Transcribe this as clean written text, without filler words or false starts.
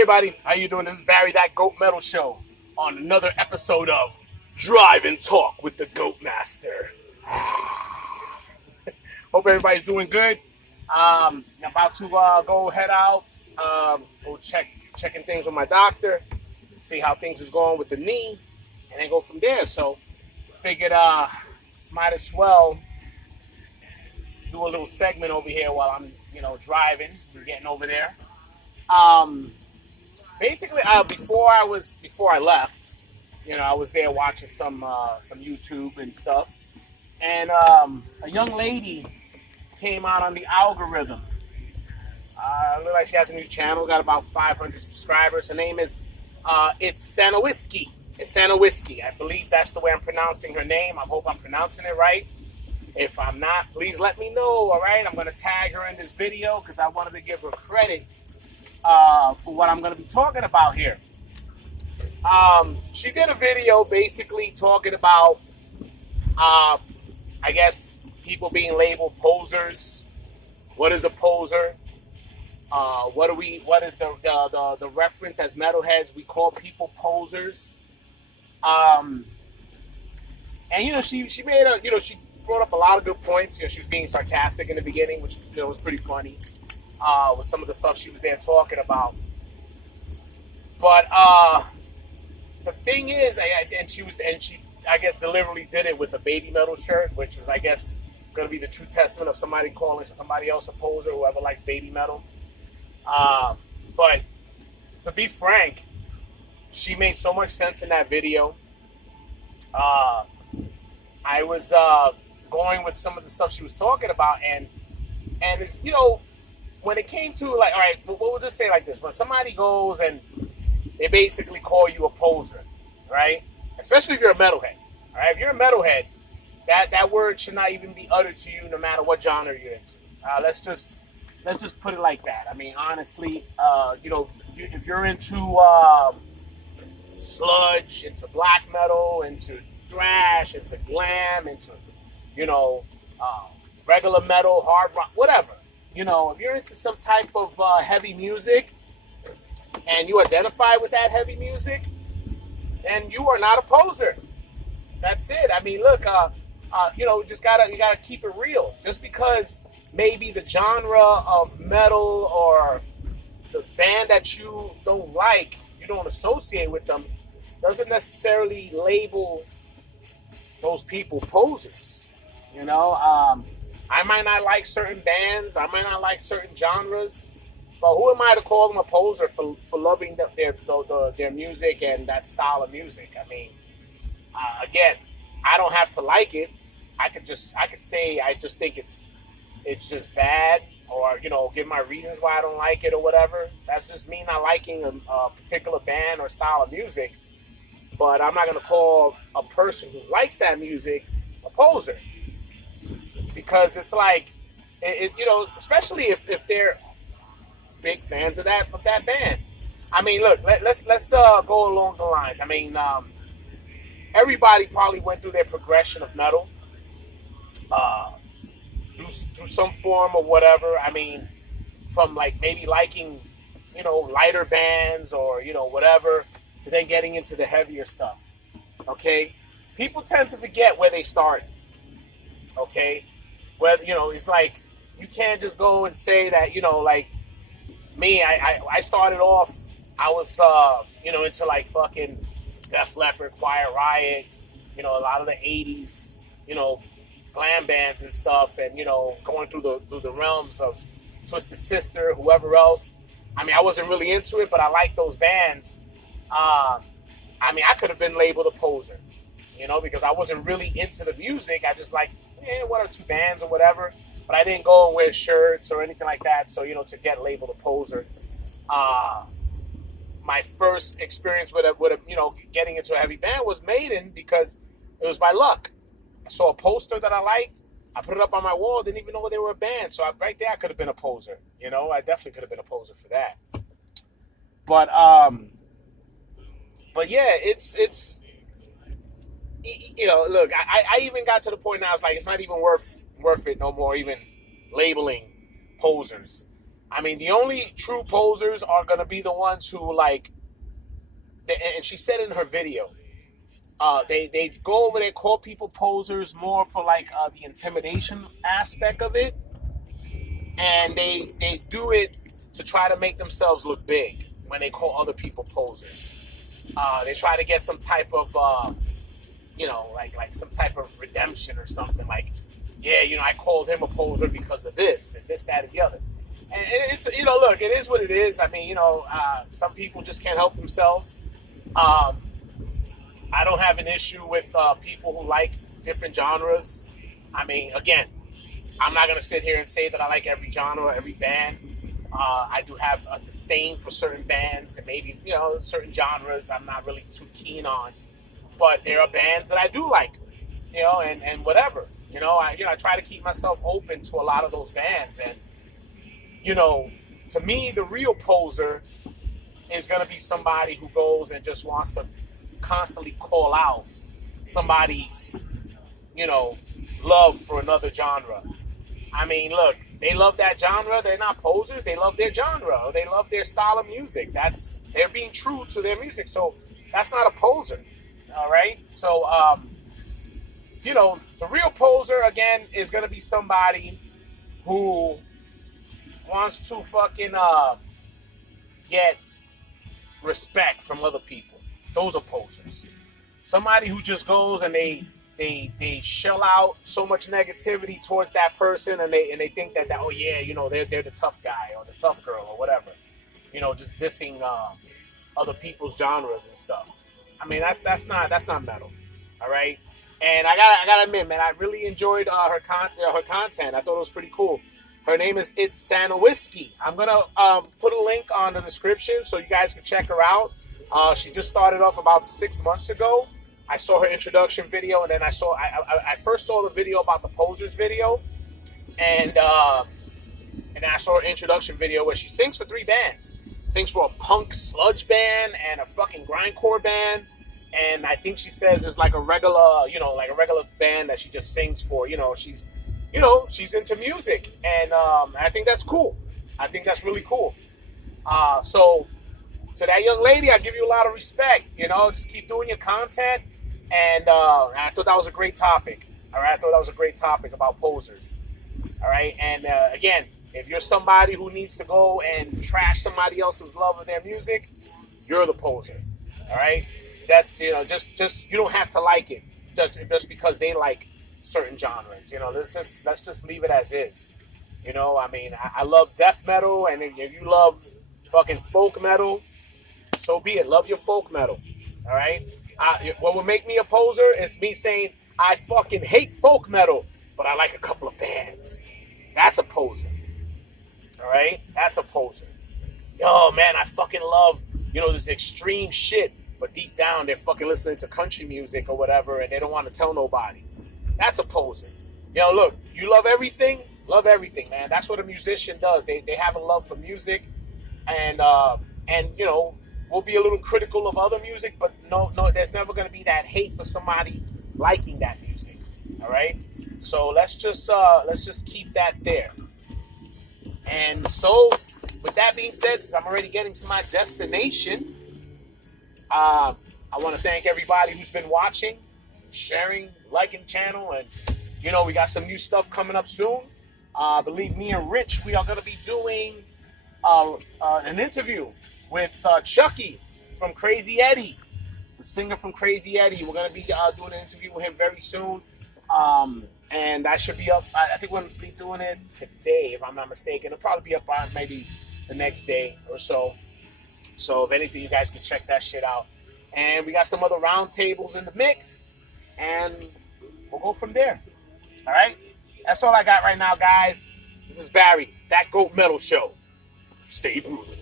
everybody, how you doing? This is Barry, that Goat Metal Show, on another episode of Drive and Talk with the Goatmaster. Hope everybody's doing good. About to go head out, go checking things with my doctor, see how things is going with the knee, and then go from there. So figured might as well do a little segment over here while I'm driving. We're getting over there. Basically, before I left, I was there watching some YouTube and stuff, and a young lady came out on the algorithm. Looks like she has a new channel, got about 500 subscribers. Her name is it's Santa Whiskey. It's Santa Whiskey. I believe that's the way I'm pronouncing her name. I hope I'm pronouncing it right. If I'm not, please let me know. All right, I'm gonna tag her in this video because I wanted to give her credit for what I'm going to be talking about here. She did a video basically talking about, I guess, people being labeled posers. What is a poser? What is the reference as metalheads? We call people posers. And she made she brought up a lot of good points. She was being sarcastic in the beginning, which was pretty funny. With some of the stuff she was there talking about. But the thing is, she I guess deliberately did it with a baby metal shirt, which was, I guess, going to be the true testament of somebody calling somebody else a poser, whoever likes baby metal. But to be frank, she made so much sense in that video. I was going with some of the stuff she was talking about, and it's, when it came to, like, all right, we'll just say like this. When somebody goes and they basically call you a poser, right? Especially if you're a metalhead, all right? If you're a metalhead, that word should not even be uttered to you no matter what genre you're into. Let's just put it like that. I mean, honestly, if you're into sludge, into black metal, into thrash, into glam, into, regular metal, hard rock, whatever. If you're into some type of heavy music and you identify with that heavy music, then you are not a poser. That's it. I mean, look, you gotta keep it real. Just because maybe the genre of metal or the band that you don't like, you don't associate with them, doesn't necessarily label those people posers. I might not like certain bands, I might not like certain genres, but who am I to call them a poser for loving their music and that style of music? I mean, again, I don't have to like it. I could say I just think it's just bad, or give my reasons why I don't like it or whatever. That's just me not liking a particular band or style of music. But I'm not gonna call a person who likes that music a poser. Because it's like, especially if they're big fans of that band. I mean, look, let's go along the lines. I mean, everybody probably went through their progression of metal, through some form or whatever. I mean, from like maybe liking, lighter bands or whatever, to then getting into the heavier stuff. Okay, people tend to forget where they started. Okay. Well, it's like, you can't just go and say that, like me, I started off, I was, into like fucking Def Leppard, Quiet Riot, a lot of the 80s, glam bands and stuff, and, going through the realms of Twisted Sister, whoever else. I mean, I wasn't really into it, but I liked those bands. I mean, I could have been labeled a poser, because I wasn't really into the music. I just like, one or two bands or whatever, but I didn't go and wear shirts or anything like that. So, to get labeled a poser. My first experience with getting into a heavy band was Maiden, because it was by luck. I saw a poster that I liked. I put it up on my wall. Didn't even know they were a band. So right there, I could have been a poser. I definitely could have been a poser for that. But yeah, it's look, I even got to the point now, it's like, it's not even worth it no more, even labeling posers. I mean, the only true posers are going to be the ones who, like, and she said in her video, they go over there, call people posers more for, like, the intimidation aspect of it. And they do it to try to make themselves look big when they call other people posers. They try to get some type of, like some type of redemption or something. Like, yeah, I called him a poser because of this and this, that, and the other. And it's, look, it is what it is. I mean, some people just can't help themselves. I don't have an issue with people who like different genres. I mean, again, I'm not going to sit here and say that I like every genre, every band. I do have a disdain for certain bands and maybe, certain genres I'm not really too keen on. But there are bands that I do like, and whatever. I try to keep myself open to a lot of those bands. And, to me, the real poser is going to be somebody who goes and just wants to constantly call out somebody's, love for another genre. I mean, look, they love that genre. They're not posers. They love their genre. Or they love their style of music. They're being true to their music. So that's not a poser. All right. So, the real poser, again, is going to be somebody who wants to fucking get respect from other people. Those are posers. Somebody who just goes and they shell out so much negativity towards that person, and they think that oh yeah, they're the tough guy or the tough girl or whatever, just dissing other people's genres and stuff. I mean, that's not metal. All right. And I gotta admit, man, I really enjoyed her content. I thought it was pretty cool. Her name is It's Santa Whiskey. I'm gonna put a link on the description so you guys can check her out. She just started off about 6 months ago. I saw her introduction video, and then I first saw the video about the posers video, and then I saw her introduction video where she sings for 3 bands. Sings for a punk sludge band and a fucking grindcore band, and I think she says it's like a regular, band that she just sings for. She's into music, and I think that's cool. I think that's really cool. So to that young lady, I give you a lot of respect. Just keep doing your content. And I thought that was a great topic. All right, I thought that was a great topic about posers. All right, and again, if you're somebody who needs to go and trash somebody else's love of their music, you're the poser. All right, that's just you don't have to like it just because they like certain genres. Let's just leave it as is. I mean, I love death metal, and if you love fucking folk metal, so be it. Love your folk metal. All right. What would make me a poser is me saying I fucking hate folk metal, but I like a couple of bands. That's a poser. All right? That's a poser. Yo, man, I fucking love, this extreme shit, but deep down they're fucking listening to country music or whatever, and they don't want to tell nobody. That's a poser. Look, you love everything, man. That's what a musician does. They have a love for music, and we'll be a little critical of other music, but no, there's never going to be that hate for somebody liking that music. All right. So let's just keep that there. And so, with that being said, since I'm already getting to my destination, I want to thank everybody who's been watching, sharing, liking the channel, and we got some new stuff coming up soon. Believe me and Rich, we are going to be doing an interview with Chucky from Crazy Eddie, the singer from Crazy Eddie. We're going to be doing an interview with him very soon. And that should be up. I think we're going to be doing it today, if I'm not mistaken. It'll probably be up on maybe the next day or so. So if anything, you guys can check that shit out. And we got some other roundtables in the mix. And we'll go from there. All right? That's all I got right now, guys. This is Barry, That Goat Metal Show. Stay brutal.